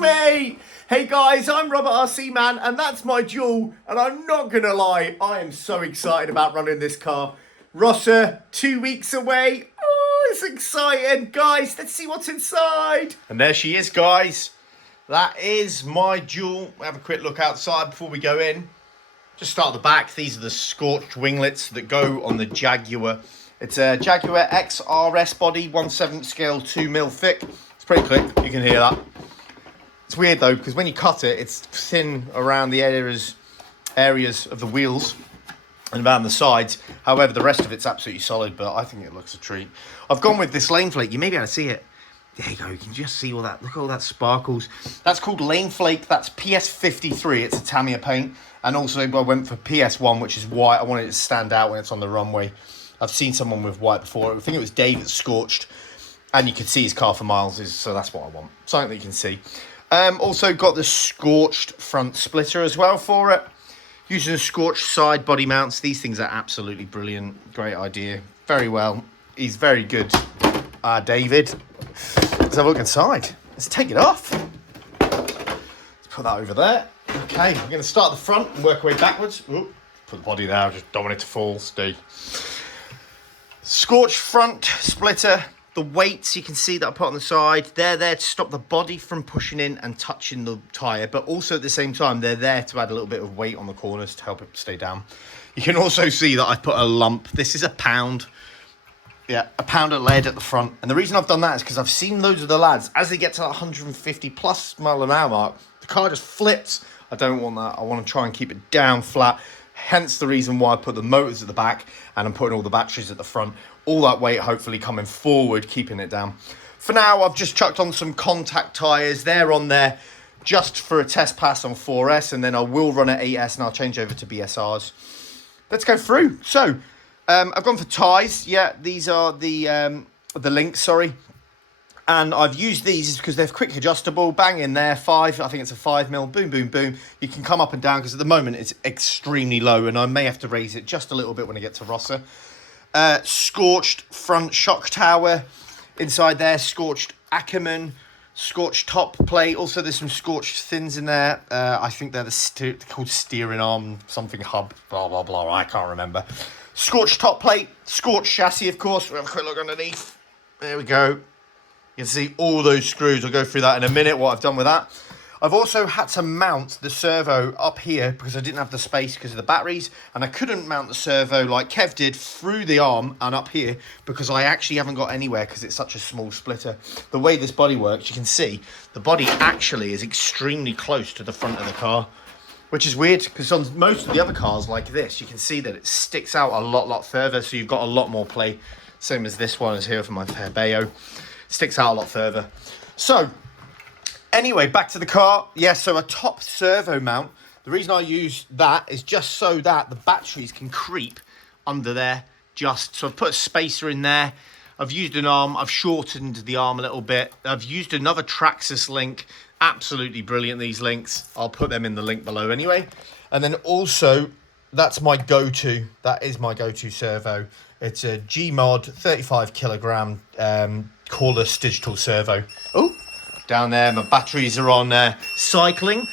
me! Hey guys, I'm Robert RC Man, and that's my duel, and I'm not gonna lie, I am so excited about running this car. Rossa, 2 weeks away. Oh, it's exciting. Guys, let's see what's inside. And there she is, guys. That is my duel. We'll have a quick look outside before we go in. Just start at the back. These are the scorched winglets that go on the Jaguar. It's a Jaguar XRS body, 1/7 scale, 2mm thick. It's pretty quick, you can hear that. It's weird though, because when you cut it, it's thin around the areas of the wheels and around the sides. However, the rest of it's absolutely solid, but I think it looks a treat. I've gone with this lane flake. You may be able to see it. There you go, you can just see all that. Look at all that sparkles. That's called lane flake. That's PS53. It's a Tamiya paint. And also I went for PS1, which is white. I wanted it to stand out when it's on the runway. I've seen someone with white before. I think it was Dave at Scorched. And you could see his car for miles, so that's what I want. Something that you can see. Also got the Scorched front splitter as well for it. Using the Scorched side body mounts. These things are absolutely brilliant. Great idea. Very well. He's very good. David. Let's have a look inside. Let's take it off. Let's put that over there. Okay, we're going to start at the front and work our way backwards. Ooh, put the body there. I just don't want it to fall. Stay. Scorched front splitter. The weights you can see that I put on the side, they're there to stop the body from pushing in and touching the tyre, but also at the same time they're there to add a little bit of weight on the corners to help it stay down. You can also see that I've put a lump. This is a pound. Yeah, a pound of lead at the front. And the reason I've done that is because I've seen loads of the lads, as they get to that 150 plus mile an hour mark, the car just flips. I don't want that. I want to try and keep it down flat. Hence the reason why I put the motors at the back and I'm putting all the batteries at the front. All that weight hopefully coming forward, keeping it down. For now, I've just chucked on some contact tyres. They're on there just for a test pass on 4S, and then I will run at 8S and I'll change over to BSRs. Let's go through. So, I've gone for ties. Yeah, these are the Links, sorry. And I've used these because they're quick adjustable. Bang in there, I think it's a 5mm, boom, boom, boom. You can come up and down because at the moment it's extremely low and I may have to raise it just a little bit when I get to Rossa. Scorched front shock tower. Inside there, Scorched Ackerman, Scorched top plate. Also, there's some Scorched thins in there. I think they're called steering arm, something hub, blah, blah, blah. I can't remember. Scorched top plate, Scorched chassis, of course. We'll have a quick look underneath. There we go. You can see all those screws. I'll go through that in a minute, what I've done with that. I've also had to mount the servo up here because I didn't have the space because of the batteries, and I couldn't mount the servo like Kev did through the arm and up here because I actually haven't got anywhere because it's such a small splitter. The way this body works, you can see the body actually is extremely close to the front of the car, which is weird because on most of the other cars like this, you can see that it sticks out a lot further, so you've got a lot more play. Same as this one is here for my Fairbayo. Sticks out a lot further. So, anyway, back to the car. Yeah, so a top servo mount. The reason I use that is just so that the batteries can creep under there. So I've put a spacer in there. I've used an arm. I've shortened the arm a little bit. I've used another Traxxas link. Absolutely brilliant, these links. I'll put them in the link below anyway. And then also, that's my go-to. That is my go-to servo. It's a G-Mod 35 kilogram cordless digital servo. Oh, down there, my batteries are on cycling.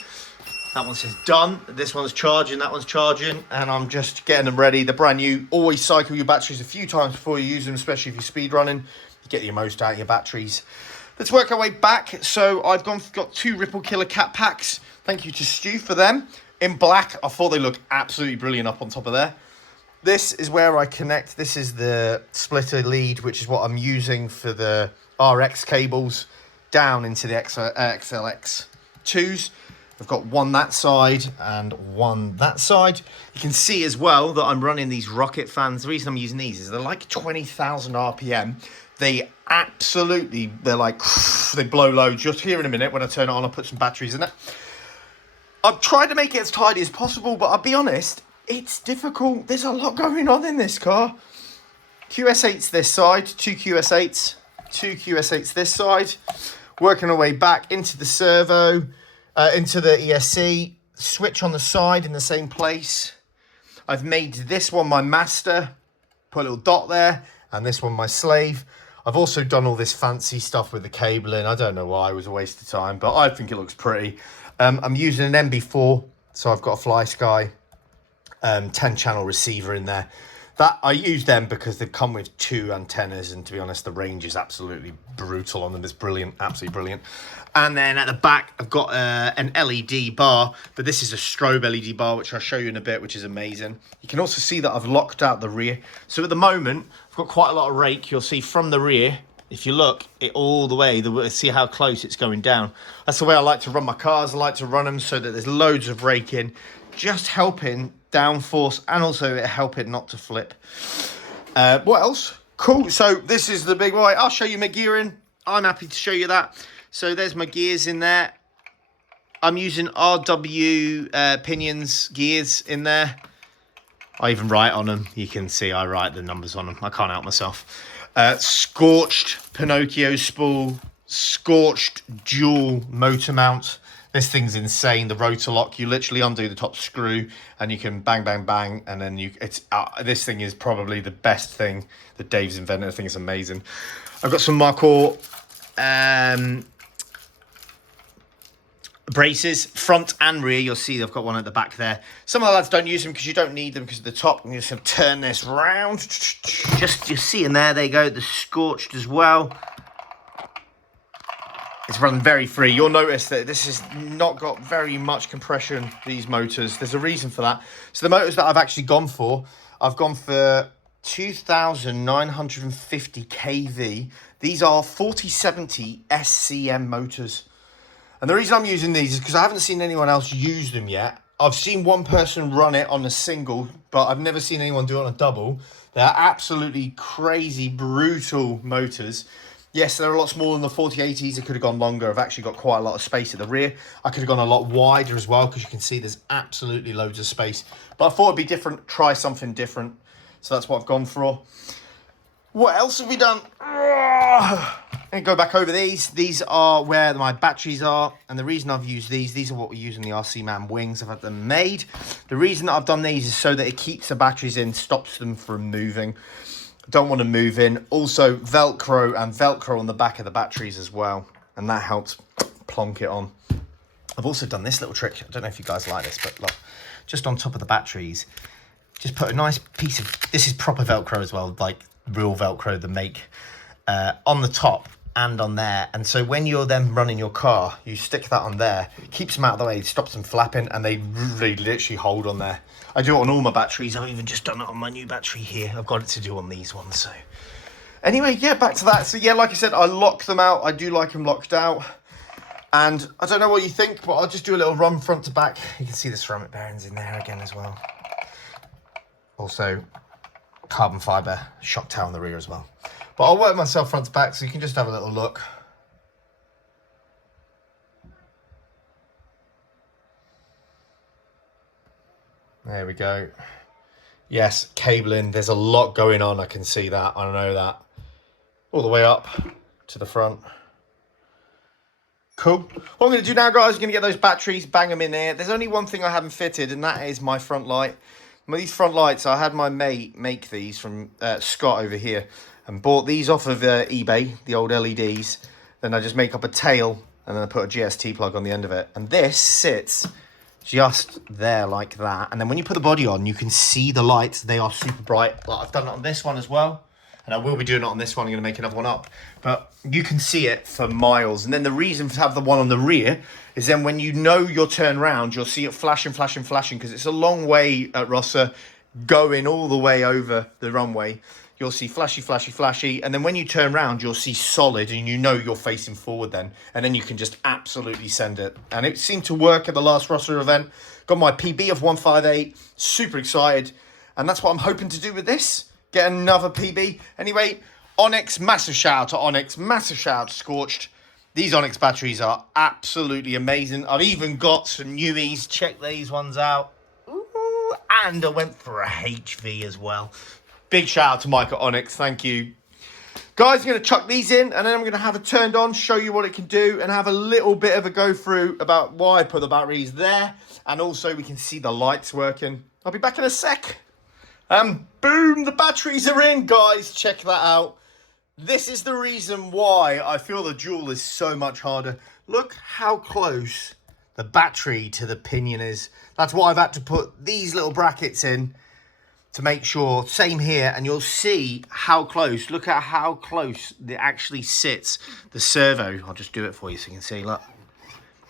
That one says done. This one's charging, that one's charging, and I'm just getting them ready. They're brand new. Always cycle your batteries a few times before you use them, especially if you're speed running. You get the most out of your batteries. Let's work our way back. So I've got 2 Ripple Killer cat packs. Thank you to Stu for them. In black, I thought they looked absolutely brilliant up on top of there. This is where I connect. This is the splitter lead, which is what I'm using for the RX cables down into the XLX2s. I've got one that side and one that side. You can see as well that I'm running these rocket fans. The reason I'm using these is they're like 20,000 RPM. They're like, they blow loads. Just here in a minute when I turn it on, I'll put some batteries in it. I've tried to make it as tidy as possible, but I'll be honest, it's difficult. There's a lot going on in this car. QS8s this side, 2 QS8s, 2 QS8s this side. Working our way back into the servo, into the ESC. Switch on the side in the same place. I've made this one my master. Put a little dot there. And this one my slave. I've also done all this fancy stuff with the cabling. I don't know why, it was a waste of time, but I think it looks pretty. I'm using an MB4, so I've got a Fly Sky 10-channel receiver in there. That I use them because they come with 2 antennas, and to be honest, the range is absolutely brutal on them. It's brilliant, absolutely brilliant. And then at the back, I've got an LED bar, but this is a strobe LED bar, which I'll show you in a bit, which is amazing. You can also see that I've locked out the rear. So at the moment, I've got quite a lot of rake. You'll see from the rear, if you look, it all the way, see how close it's going down. That's the way I like to run my cars. I like to run them so that there's loads of rake in, just helping downforce, and also it help it not to flip. What else? Cool. So this is the big boy. I'll show you my gearing. I'm happy to show you that. So there's my gears in there. I'm using RW pinions gears in there. I even write on them. You can see I write the numbers on them. I can't help myself. Scorched Pinocchio spool. Scorched dual motor mount. This thing's insane. The rotor lock, you literally undo the top screw and you can bang, bang, bang. And then this thing is probably the best thing that Dave's invented. I think it's amazing. I've got some Marcor braces, front and rear. You'll see I've got one at the back there. Some of the lads don't use them because you don't need them because of the top. And you just have to turn this round. Just, you see in there, they go, the Scorched as well. It's running very free. You'll notice that this has not got very much compression, these motors. There's a reason for that. So the motors that I've actually gone for, I've gone for 2,950 kV. These are 4070 SCM motors. And the reason I'm using these is because I haven't seen anyone else use them yet. I've seen one person run it on a single, but I've never seen anyone do it on a double. They're absolutely crazy, brutal motors. Yes, they're a lot smaller than the 4080s. It could have gone longer. I've actually got quite a lot of space at the rear. I could have gone a lot wider as well, because you can see there's absolutely loads of space. But I thought it'd be different, try something different. So that's what I've gone for. What else have we done? And go back over these. These are where my batteries are. And the reason I've used these are what we use in the RC Man wings. I've had them made. The reason that I've done these is so that it keeps the batteries in, stops them from moving. Don't want to move in. Also Velcro and Velcro on the back of the batteries as well. And that helps plonk it on. I've also done this little trick. I don't know if you guys like this, but look, just on top of the batteries, just put a nice piece of, this is proper Velcro as well, like real Velcro, the make, on the top and on there. And so when you're then running your car, you stick that on there, it keeps them out of the way, stops them flapping, and they really literally hold on there. I do it on all my batteries. I've even just done it on my new battery here. I've got it to do on these ones. So anyway, yeah, back to that. So yeah, like I said, I lock them out. I do like them locked out. And I don't know what you think, but I'll just do a little run front to back. You can see the ceramic bearings in there again as well. Also, carbon fibre shock tower on the rear as well. But I'll work myself front to back so you can just have a little look. There we go. Yes, cabling. There's a lot going on. I can see that. I know that. All the way up to the front. Cool. What I'm going to do now, guys, I'm going to get those batteries, bang them in there. There's only one thing I haven't fitted, and that is my front light. These front lights, I had my mate make these from Scott over here, and bought these off of eBay, the old LEDs. Then I just make up a tail, and then I put a GST plug on the end of it. And this sits just there like that. And then when you put the body on, you can see the lights. They are super bright. Like I've done it on this one as well. And I will be doing it on this one. I'm going to make another one up. But you can see it for miles. And then the reason to have the one on the rear is then when you know you'll turn around, you'll see it flashing, flashing, flashing. Because it's a long way at Rossa going all the way over the runway. You'll see flashy, flashy, flashy. And then when you turn around, you'll see solid. And you know you're facing forward then. And then you can just absolutely send it. And it seemed to work at the last Rossa event. Got my PB of 158. Super excited. And that's what I'm hoping to do with this. Get another PB. Anyway, Onyx, massive shout out to Onyx. Massive shout out to Scorched. These Onyx batteries are absolutely amazing. I've even got some newies. Check these ones out. Ooh, and I went for a HV as well. Big shout out to Mike at Onyx. Thank you. Guys, I'm going to chuck these in, and then I'm going to have it turned on, show you what it can do, and have a little bit of a go through about why I put the batteries there. And also we can see the lights working. I'll be back in a sec. Boom, the batteries are in, guys. Check that out. This is the reason why I feel the dual is so much harder. Look how close the battery to the pinion is. That's why I've had to put these little brackets in to make sure. Same here, and you'll see how close. Look at how close it actually sits. The servo, I'll just do it for you so you can see, look.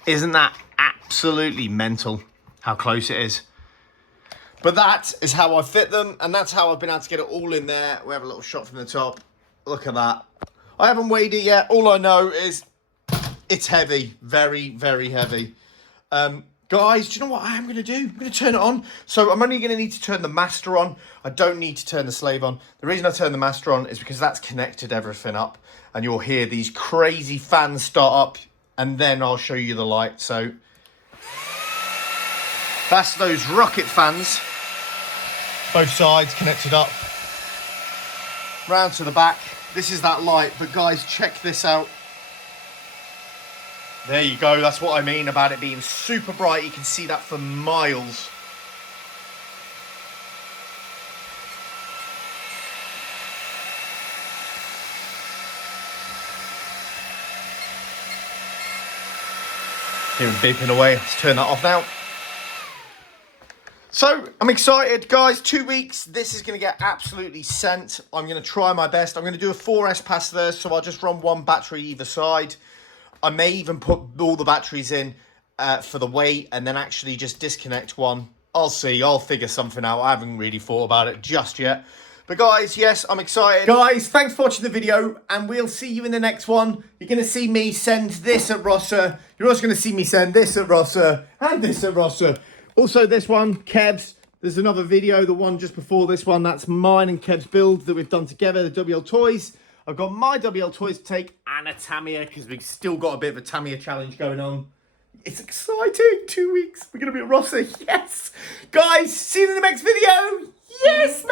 Isn't that absolutely mental how close it is? But that is how I fit them, and that's how I've been able to get it all in there. We have a little shot from the top. Look at that. I haven't weighed it yet. All I know is it's heavy. Very, very heavy. Guys, do you know what I am going to do? I'm going to turn it on. So I'm only going to need to turn the master on. I don't need to turn the slave on. The reason I turn the master on is because that's connected everything up. And you'll hear these crazy fans start up. And then I'll show you the light. So that's those rocket fans. Both sides connected up. Round to the back. This is that light. But guys, check this out. There you go. That's what I mean about it being super bright. You can see that for miles. Hear him beeping away. Let's turn that off now. So, I'm excited, guys. 2 weeks. This is going to get absolutely sent. I'm going to try my best. I'm going to do a 4S pass there, so I'll just run one battery either side. I may even put all the batteries in for the weight and then actually just disconnect one. I'll see. I'll figure something out. I haven't really thought about it just yet. But guys, yes, I'm excited. Guys, thanks for watching the video, and we'll see you in the next one. You're going to see me send this at Rossa. You're also going to see me send this at Rossa and this at Rossa. Also, this one, Kev's. There's another video, the one just before this one. That's mine and Kev's build that we've done together, the WL Toys. I've got my WL Toys to take and a Tamiya because we've still got a bit of a Tamiya challenge going on. It's exciting. 2 weeks. We're going to be at Rossa. Yes. Guys, see you in the next video. Yes.